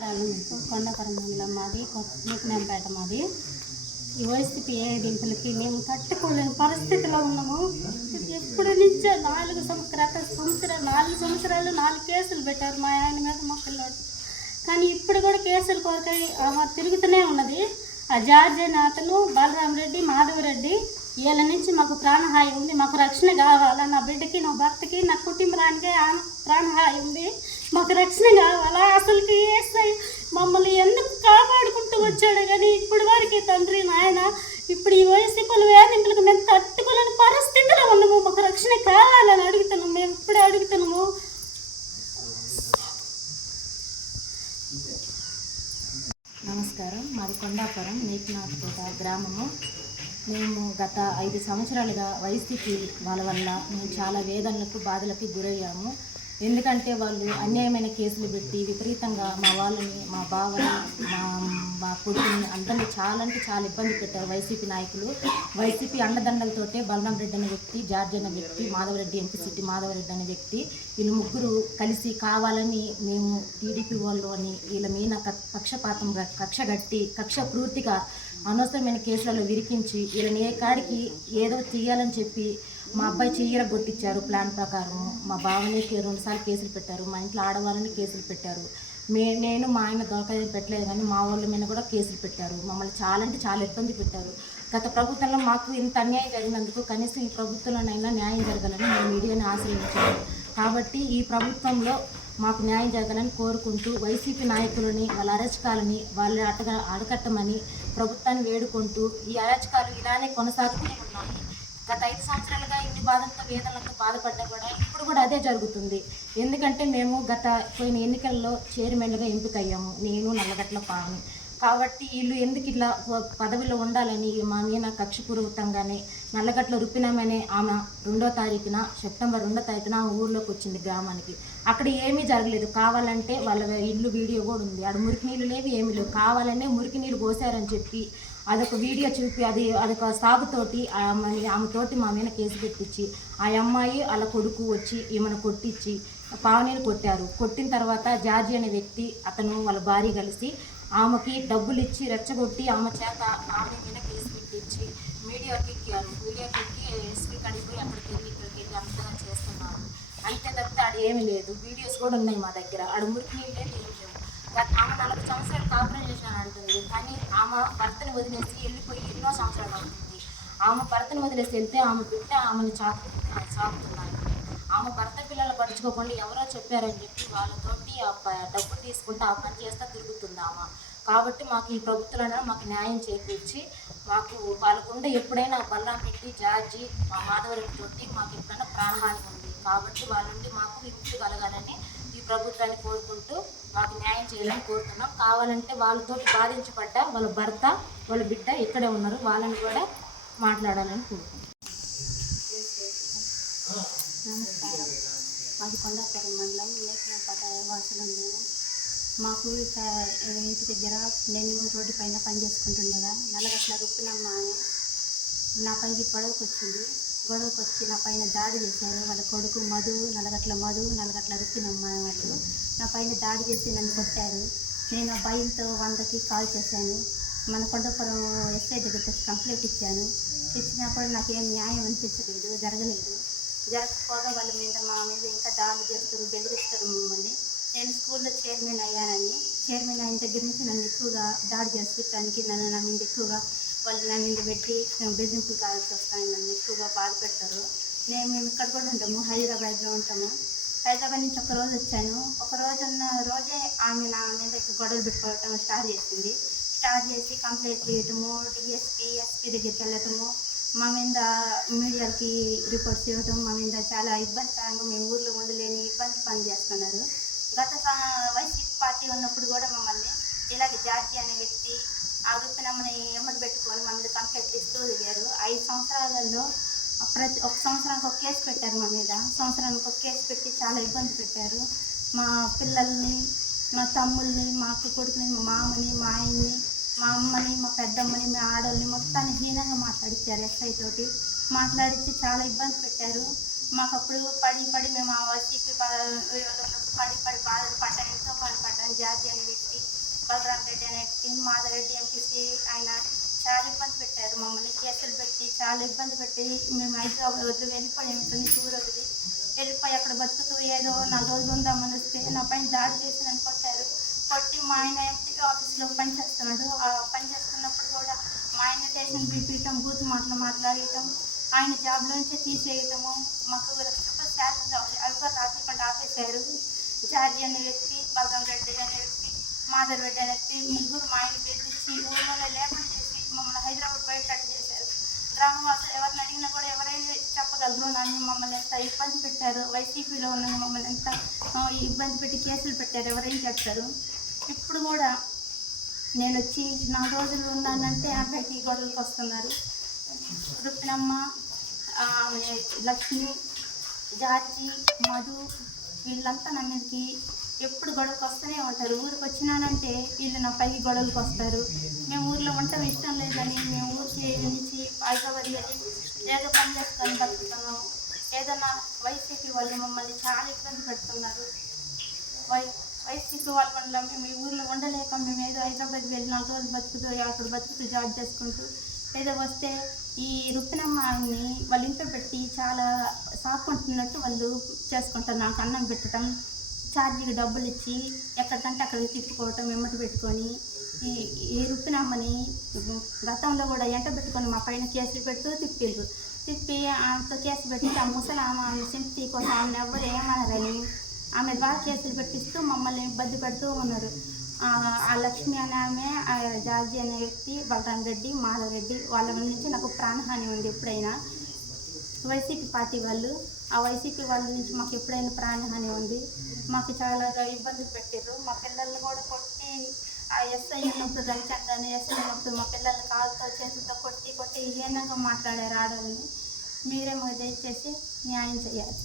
కొండపురం మండలం మాది కొత్తపేట మాది. ఈ వైసీపీ ఏ దింపులకి మేము తట్టుకోలేని పరిస్థితిలో ఉన్నాము. ఎప్పుడు నుంచో నాలుగు సంవత్సరాలు సంవత్సరాలు నాలుగు సంవత్సరాలు నాలుగు కేసులు పెట్టారు మా ఆయన మీద మా పిల్లోడు. కానీ ఇప్పుడు కూడా కేసులు కోరికై ఆమె తిరుగుతూనే ఉన్నది. ఆ జార్జ్ అతను బలరాం రెడ్డి మాధవరెడ్డి వీళ్ళ నుంచి మాకు ప్రాణహాయి ఉంది. మాకు రక్షణ కావాలా? నా బిడ్డకి నా భర్తకి నా కుటుంబానికి ఆ- ప్రాణహాయి ఉంది. మాకు రక్షణ కావాలా? అసలుకి ఏసై మమ్మల్ని ఎందుకు కాపాడుకుంటూ వచ్చాడు? కానీ ఇప్పుడు వరకు తండ్రి నాయన ఇప్పుడు ఈ వైసీపీల వేధింపులకు మేము తట్టుకోలేని పరిస్థితిలో ఉన్నాము. మాకు రక్షణ కావాలని అడుగుతున్నాము. మేము ఇప్పుడే అడుగుతున్నాము. నమస్కారం. మాది కొండాపురం నీటినాథపేట గ్రామము. మేము గత ఐదు సంవత్సరాలుగా వైసీపీ వాళ్ళ వల్ల మేము చాలా వేదనలకు బాధలకు గురయ్యాము. ఎందుకంటే వాళ్ళు అన్యాయమైన కేసులు పెట్టి విపరీతంగా మా వాళ్ళని మా బావని మా మా కొడుకుని అందరినీ చాలా అంటే చాలా ఇబ్బంది పెట్టారు వైసీపీ నాయకులు. వైసీపీ అండదండలతోటే బలరాం రెడ్డి అనే వ్యక్తి జార్జ్ అనే వ్యక్తి మాధవరెడ్డి ఎంపీ సిటీ మాధవరెడ్డి అనే వ్యక్తి వీళ్ళు ముగ్గురు కలిసి కావాలని మేము టీడీపీ వాళ్ళు అని వీళ్ళ మీద కక్షపాతం కక్ష గట్టి కక్ష పూర్తిగా అనవసరమైన కేసులలో విరికించి వీళ్ళని ఏ కాడికి ఏదో తీయాలని చెప్పి మా అబ్బాయి చీర కొట్టించారు ప్లాన్ ప్రకారం మా బావని రెండుసార్లు కేసులు పెట్టారు. మా ఇంట్లో ఆడవాళ్ళని కేసులు పెట్టారు. మే నేను మా ఆయన దొరకదు పెట్టలేదు కానీ మా వాళ్ళ మీద కూడా కేసులు పెట్టారు. మమ్మల్ని చాలా అంటే చాలా ఇబ్బంది పెట్టారు. గత ప్రభుత్వంలో మాకు ఇంత అన్యాయం జరిగినందుకు కనీసం ఈ ప్రభుత్వంలోనైనా న్యాయం జరగాలని మేము మీడియాని ఆశ్రయించాము కాబట్టి ఈ ప్రభుత్వంలో మాకు న్యాయం జరగాలని కోరుకుంటూ వైసీపీ నాయకులని వాళ్ళ అరచకాలని వాళ్ళ అటగ అడగట్టమని ప్రభుత్వాన్ని వేడుకుంటూ ఈ అరాచకాలు ఇలానే కొనసాగుతూ ఉన్నాయి. గత ఐదు సంవత్సరాలుగా ఇన్ని బాధలతో వేదనలతో బాధపడ్డా కూడా ఇప్పుడు కూడా అదే జరుగుతుంది. ఎందుకంటే మేము గత పోయిన ఎన్నికల్లో చైర్మన్గా ఎంపికయ్యాము. నేను నల్లగట్ల పాము. కాబట్టి వీళ్ళు ఎందుకు ఇట్లా ప- పదవిలో ఉండాలని మా మీద కక్షపూర్వకంగానే నల్లగట్ల రుప్పినామనే ఆమె రెండో తారీఖున సెప్టెంబర్ రెండో తారీఖున ఆ ఊర్లోకి వచ్చింది గ్రామానికి. అక్కడ ఏమీ జరగలేదు. కావాలంటే వాళ్ళ ఇల్లు వీడియో కూడా ఉంది. ఆడ మురికి నీళ్ళు లేవు ఏమీ లేవు. కావాలనే మురికి నీళ్ళు పోసారని చెప్పి అదొక వీడియో చూపి అది అదొక సాగుతోటి ఆమె తోటి మా మీద కేసు పెట్టించి ఆ అమ్మాయి వాళ్ళ కొడుకు వచ్చి ఈమెను కొట్టించి పావనీరు కొట్టారు. కొట్టిన తర్వాత జార్జి అనే వ్యక్తి అతను వాళ్ళ భార్య కలిసి ఆమెకి డబ్బులు ఇచ్చి రెచ్చగొట్టి ఆమె చేత ఆమె మీద కేసు పెట్టించి మీడియాకి మీడియాకి ఎక్కి ఎస్పీ కాడికి అక్కడికి వెళ్ళి ఇక్కడికి వెళ్ళి అంతగా చేస్తున్నారు. అయితే తప్పితే అది ఏమీ లేదు. వీడియోస్ కూడా ఉన్నాయి మా దగ్గర. ఆడ మురికి నీళ్ళే లేదు ఆమె నలభై సంవత్సరాలు కాపురం చేశాను అంటుంది. కానీ ఆమె భర్తని వదిలేసి వెళ్ళిపోయి ఎన్నో సంవత్సరాలు అవుతుంది. ఆమె భర్తను వదిలేసి వెళ్తే ఆమె బిడ్డ ఆమెను చాకు చాకుతున్నారు. ఆమె భర్త పిల్లలు పడుచుకోకుండా ఎవరో చెప్పారని చెప్పి వాళ్ళతోటి ఆ ప- డబ్బులు తీసుకుంటే ఆ పని చేస్తా తిరుగుతుంది ఆమె. కాబట్టి మాకు ఈ ప్రభుత్వంలో మాకు న్యాయం చేకూర్చి మాకు వాళ్ళకుండా ఎప్పుడైనా బల్లం పెట్టి జార్జి మా మాధవరెడ్డి తోటి మాకు ఎప్పుడైనా ప్రాణహాని ఉంది. కాబట్టి వాళ్ళ నుండి మాకు విముక్తి కలగాలని ఈ ప్రభుత్వాన్ని కోరుకుంటూ మాకు న్యాయం చేయాలని కోరుతున్నాం. కావాలంటే వాళ్ళతోటి బాధించబడ్డ వాళ్ళ భర్త వాళ్ళ బిడ్డ ఇక్కడే ఉన్నారు. వాళ్ళని కూడా మాట్లాడాలని కోరుకుంటున్నాం. మాది కొండాపురం మండలం లేఖనపేట వాసులం మేము మాకు ఇక ఇంటి దగ్గర నేను రోడ్డు పైన పని చేసుకుంటుండగా నల్లగట్ల రుప్పినమ్మ అని నా పైకి గొడవకు వచ్చింది. గొడవకు వచ్చి నా పైన దాడి చేశారు. వాళ్ళ కొడుకు మధు నలగట్ల మధు నలగట్ల రుప్పినమ్మ వాళ్ళు నా పైన దాడి చేసి నన్ను కొట్టారు. నేను ఆ భయంతో వందకి కాల్ చేశాను. మన కొండపురం ఎస్ఐ దగ్గరికి వచ్చి కంప్లైంట్ ఇచ్చాను. ఇచ్చినప్పుడు నాకు ఏం న్యాయం అనిపించలేదు జరగలేదు. జరగకపోగా వాళ్ళ మీద మా మీద ఇంకా దాడులు చేస్తారు బెదిరిస్తారు మమ్మల్ని. నేను స్కూల్లో చైర్మన్ అయ్యానని చైర్మన్ అయిన దగ్గర నుంచి నన్ను ఎక్కువగా దాడి చేస్తానికి నన్ను నా మీద ఎక్కువగా వాళ్ళు నా మీద పెట్టి బెదిరింపులు కావాల్సి వస్తాయని నన్ను ఎక్కువగా బాధ పెడతారు నేను మేము ఇక్కడ కూడా ఉంటాము హైదరాబాద్లో ఉంటాము. హైదరాబాద్ నుంచి ఒక రోజు వచ్చాను. ఒక రోజు ఉన్న రోజే ఆమె నా మీద గొడవలు పెట్టుకోవటం స్టార్ట్ చేసింది. స్టార్ట్ చేసి కంప్లైంట్ చేయటము డిఎస్పీ ఎస్పీ దగ్గరికి వెళ్ళటము మా మీద మీడియాకి రిపోర్ట్స్ చేయడం మా మీద చాలా ఇబ్బందికరంగా మేము ఊర్లో ఉండలేని ఇబ్బంది పని చేస్తున్నారు. గత వైసీపీ పార్టీ ఉన్నప్పుడు కూడా మమ్మల్ని ఇలాగే జార్జి అనే వ్యక్తి ఆ వృత్తినమ్మని ఎమ్మడి పెట్టుకొని మా మీద కంప్లైంట్లు ఇస్తూ దిగారు ఐదు సంవత్సరాలలో ప్రతి ఒక సంవత్సరానికి ఒక కేసు పెట్టారు మా మీద. సంవత్సరానికి ఒక కేసు పెట్టి చాలా ఇబ్బంది పెట్టారు. మా పిల్లల్ని మా తమ్ముల్ని మా అక్క కొడుకుని మా మామని మా ఆయన్ని మా అమ్మని మా పెద్దమ్మని మా ఆడవాళ్ళని మొత్తాన్ని మాట్లాడించారు ఎస్ఐ తోటి మాట్లాడించి చాలా ఇబ్బంది పెట్టారు. మాకు అప్పుడు పడి పడి మేము ఆ వైసీపీ పడి పడి బాధలు పడ్డాం. ఎంతో బాధపడ్డాం జార్జి అనే వ్యక్తి బలరాం రెడ్డి అనే వ్యక్తి మాధవరెడ్డి ఎంపీసీ ఆయన చాలా ఇబ్బంది పెట్టారు మమ్మల్ని. కేసులు పెట్టి చాలా ఇబ్బంది పెట్టి మేము హైదరాబాద్ వదిలి వెళ్ళిపోయి. ఉంటుంది టూర్ వదిలి వెళ్ళిపోయి అక్కడ బతుకుతూ ఏదో నాలుగు రోజులు ఉందామని వస్తే నా పైన దాడి చేసి కొట్టారు. కొట్టి మా ఆయన ఎంపీ ఆఫీస్లో పని చేస్తున్నాడు. ఆ పని చేస్తున్నప్పుడు కూడా మా ఆయన టేషన్ పిలిపించడం బూత్ మాటలు మాట్లాడటం ఆయన జాబ్లోంచి తీసేయటము. మాకు రూపాయలు శాలరీ అవి కూడా ఆపేశారు. జార్జి అనే వ్యక్తి బలరాం రెడ్డి అనే వ్యక్తి మాధవ్ రెడ్డి అనే వ్యక్తి ముగ్గురు మా ఆయన బెదిరించి ఊళ్ళో లేకుండా చేసి మమ్మల్ని హైదరాబాద్ బయట చేశారు. గ్రామవాసులు ఎవరిని అడిగినా కూడా ఎవరైనా చెప్పగలరు. నన్ను మమ్మల్ని ఎంత ఇబ్బంది పెట్టారు? వైసీపీలో ఉన్న మమ్మల్ని ఎంత ఇబ్బంది పెట్టి కేసులు పెట్టారు? ఎవరైనా చెప్తారు ఇప్పుడు కూడా నేను వచ్చి నా రోజులు ఉన్నానంటే అబ్బాయికి గొడవలకు వస్తున్నారు. రుక్నమ్మ లక్ష్మి జాతి మధు వీళ్ళంతా నా మీదకి ఎప్పుడు గొడవకు వస్తూనే ఉంటారు. ఊరికి వచ్చినానంటే వీళ్ళు నా పైకి గొడవలకు వస్తారు. మేము ఊర్లో ఉండటం ఇష్టం లేదని మేము ఊరికి నుంచి హైదరాబాద్ వెళ్ళి ఏదో పని చేసుకొని బతుకుతున్నాం ఏదైనా వైసీపీ వాళ్ళు మమ్మల్ని చాలా ఇబ్బంది పెడుతున్నారు. వై వైసీపీ వాళ్ళ వల్ల మేము ఈ ఊర్లో ఉండలేక మేము ఏదో హైదరాబాద్ వెళ్ళి నాలుగు రోజులు బతుకుతూ అక్కడ బతుకుతూ జాబ్ చేసుకుంటూ ఏదో వస్తే ఈ రుక్నమ్మని వాళ్ళ ఇంట్లో పెట్టి చాలా సాకుంటున్నట్టు వాళ్ళు చేసుకుంటారు. నాకు అన్నం పెట్టడం ఛార్జీకి డబ్బులు ఇచ్చి ఎక్కడికంటే అక్కడికి తిప్పుకోవటం వెమ్మటి పెట్టుకొని ఈ ఈ రుక్నమ్మని గతంలో కూడా ఎంట పెట్టుకొని మా పైన కేసులు పెడుతూ తిప్పిర్రు. తిప్పి ఆమెతో కేసు పెట్టి ఆ ముసలి ఆమె ఆమె సింపతి కోసం ఆమెను ఎవరు ఏమనరని ఆమె బాగా కేసులు పెట్టిస్తూ మమ్మల్ని ఇబ్బంది పెడుతూ ఉన్నారు. ఆ లక్ష్మి అనే ఆమె జార్జి అనే వ్యక్తి బలరాం రెడ్డి మాధవ్ రెడ్డి వాళ్ళ నుంచి నాకు ప్రాణహాని ఉంది ఎప్పుడైనా. వైసీపీ పార్టీ వాళ్ళు ఆ వైసీపీ వాళ్ళ నుంచి మాకు ఎప్పుడైనా ప్రాణహాని ఉంది. మాకు చాలా ఇబ్బందులు పెట్టారు మా పిల్లల్ని కూడా కొట్టి ఆ ఎస్ఐ ఉన్నప్పుడు రవిచంద్ర అని ఎస్ఐ ఉన్నప్పుడు మా పిల్లల్ని కాలుతో చేతులతో కొట్టి కొట్టి హీనంగా మాట్లాడారు ఆడవాళ్ళని. మీరే మాకు దయచేసి న్యాయం చేయాలి.